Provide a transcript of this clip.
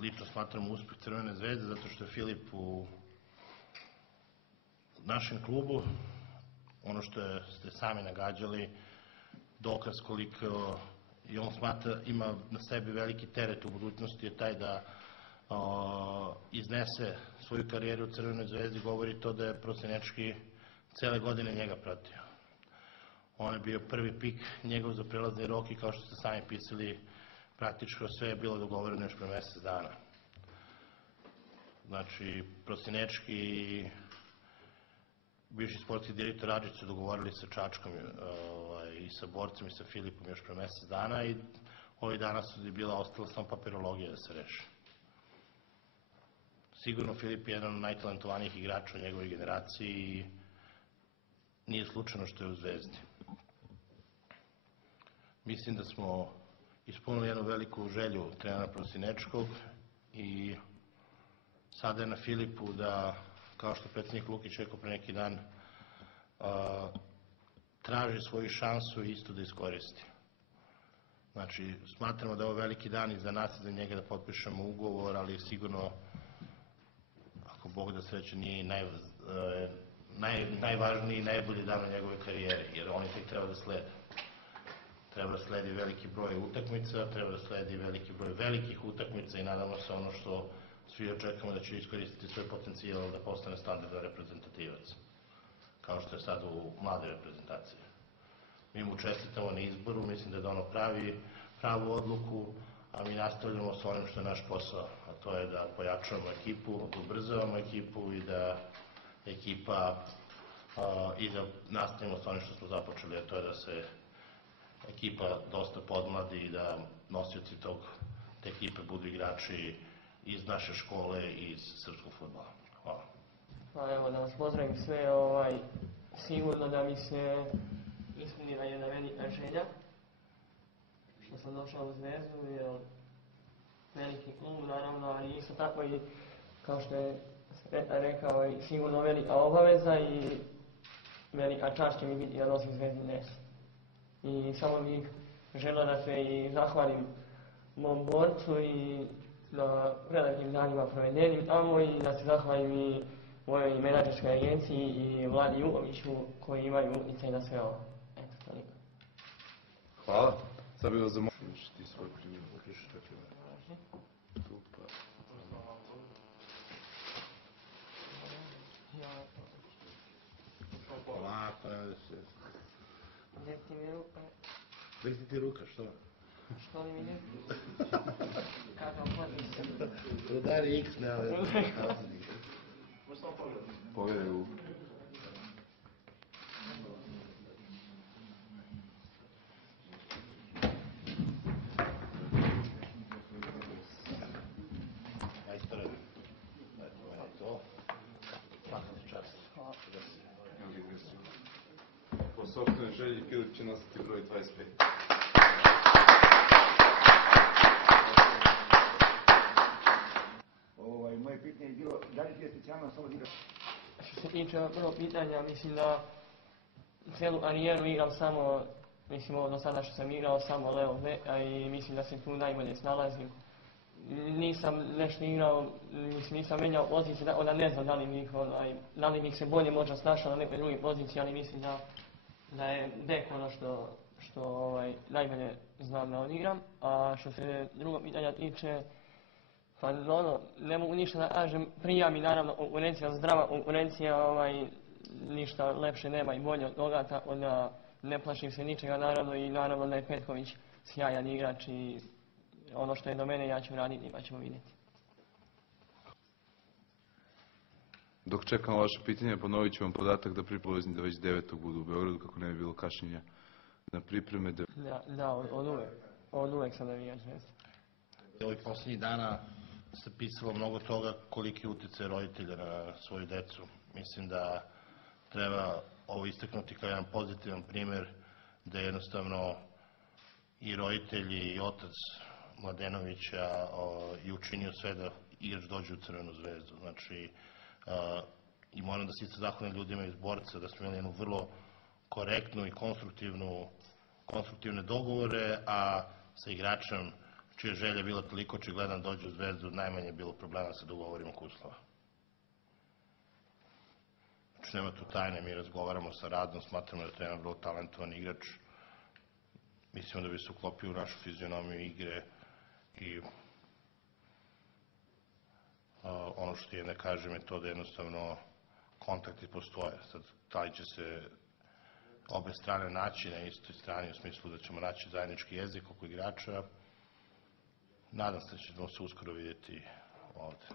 lično smatram uspeh Crvene zvezde, zato što je Filip u našem klubu, ono što ste sami nagađali, dokaz koliko i on smatra, ima na sebi veliki teret u budućnosti, je taj da iznese svoju karijeru u Crvenoj zvezdi, govori to da je prosenjački cele godine njega pratio. On je bio prvi pik njegov za prelazni rok i kao što ste sami pisali, praktično sve je bilo dogovoreno još pre mesec dana. Znači, prosenjački i bivši sportski direktor Adžić su dogovorili sa Čačkom i sa Borcem i sa Filipom još pre mesec dana i ovih dana je bila ostala samo papirologija da se reši. Sigurno Filip je jedan od najtalentovanijih igrača u njegovoj generaciji i nije slučajno što je u Zvezdi. Mislim da smo ispunili jednu veliku želju trenera Prosinečkog i sada je na Filipu da, kao što predsjednik Lukić rekao pre neki dan, traži svoju šansu i isto da iskoristi. Znači, smatramo da je ovo veliki dan i za nas i za njega da potpišemo ugovor, ali sigurno, ako Bog da sreće, nije najvažniji i najbolji dan u njegove karijere, jer oni tek treba da slede. Treba da sledi veliki broj utakmica, treba da sledi veliki broj velikih utakmica i nadamo se ono što svi očekujemo da će iskoristiti svoj potencijal da postane standardan reprezentativac, kao što je sad u mladoj reprezentaciji. Mi mu čestitamo na izboru, mislim da je donao pravu odluku, a mi nastavljamo s onim što je naš posao, a to je da pojačavamo ekipu, da ubrzavamo ekipu i da nastavimo s onim što smo započeli, a to je da se ekipa dosta podmladi i da nosioci te ekipe budu igrači iz naše škole i iz srpskog fudbala. Hvala. Pa evo, da vas pozdravim sve, sigurno da mi se ispunila jedna velika želja što sam došao u Zvezdu, jer veliki klub naravno, ali isto tako i, kao što je rekao, sigurno velika obaveza i velika čast će mi biti da nosim Zvezdin dres. I samo bih želeo da se i zahvalim mom borcu i na preletim danima provedenim tamo i da se zahvalim i mojoj menadžerskoj agenciji i Vladi Jugoviću koji imaju utjecaj na sve ovo. Eto, toliko. Hvala. Sad bih vas zamolio. Ti svoj primjer. Polako, nema da se... Ljeti mi ruka. Vrti ti ruka, što? Što li mi ljeti? Kakav potpis? Udari X, nema da se... Pogledaj u... Po sopstvenoj želji, Filip će nositi broj 25. Moje pitanje je bilo, da li ti je specijalno samo igra? Što se tiče prvog pitanja, mislim da cijelu karijeru igram samo, mislim ovo do sada što sam igrao samo levo beka i mislim da se tu najbolje snalazim. Nisam nešto igrao, nisam menjao poziciju, tako da ne znam da li bih se bolje možda snašao na nekoj drugoj poziciji, ali mislim da je bek ono što najbolje znam da odigram. A što se drugog pitanja tiče, pa ne mogu ništa da kažem, prija mi naravno konkurencija, zdrava konkurencija, ništa lepše nema i bolje od toga, tako da ne plašim se ničega naravno i naravno da je Petković sjajan igrač i ono što je do mene ja ću raditi pa ćemo vidjeti. Dok čekamo vaše pitanje, ponovit ću vam podatak da pripovezni da već 9. budu u Beogradu kako ne bi bilo kašnjenja na pripreme. Da, od uvek sam navijač. Ovih posljednjih dana se pisalo mnogo toga koliki je utjecaj roditelja na svoju decu. Mislim da treba ovo istaknuti kao jedan pozitivan primjer da jednostavno i roditelji i otac Mladenovića je učinio sve da igrač dođe u Crvenu zvezdu. Znači, i moram da se isto zahvalim ljudima iz Borca, da smo imali jednu vrlo korektnu i konstruktivne dogovore, a sa igračem čija želja je bila toliko očigledna da dođe u Zvezdu, najmanje je bilo problema sa dogovorima oko uslova. Znači, nema tu tajne, mi razgovaramo sa Radom, smatramo da je trener vrlo talentovan igrač, mislimo da bi se uklopio u našu fizionomiju igre i ono što je, ne kažem, je to da jednostavno kontakti postoje. Sad, da li će se obe strane naći na istoj strani u smislu da ćemo naći zajednički jezik oko igrača, nadam se da ćemo se uskoro vidjeti ovde.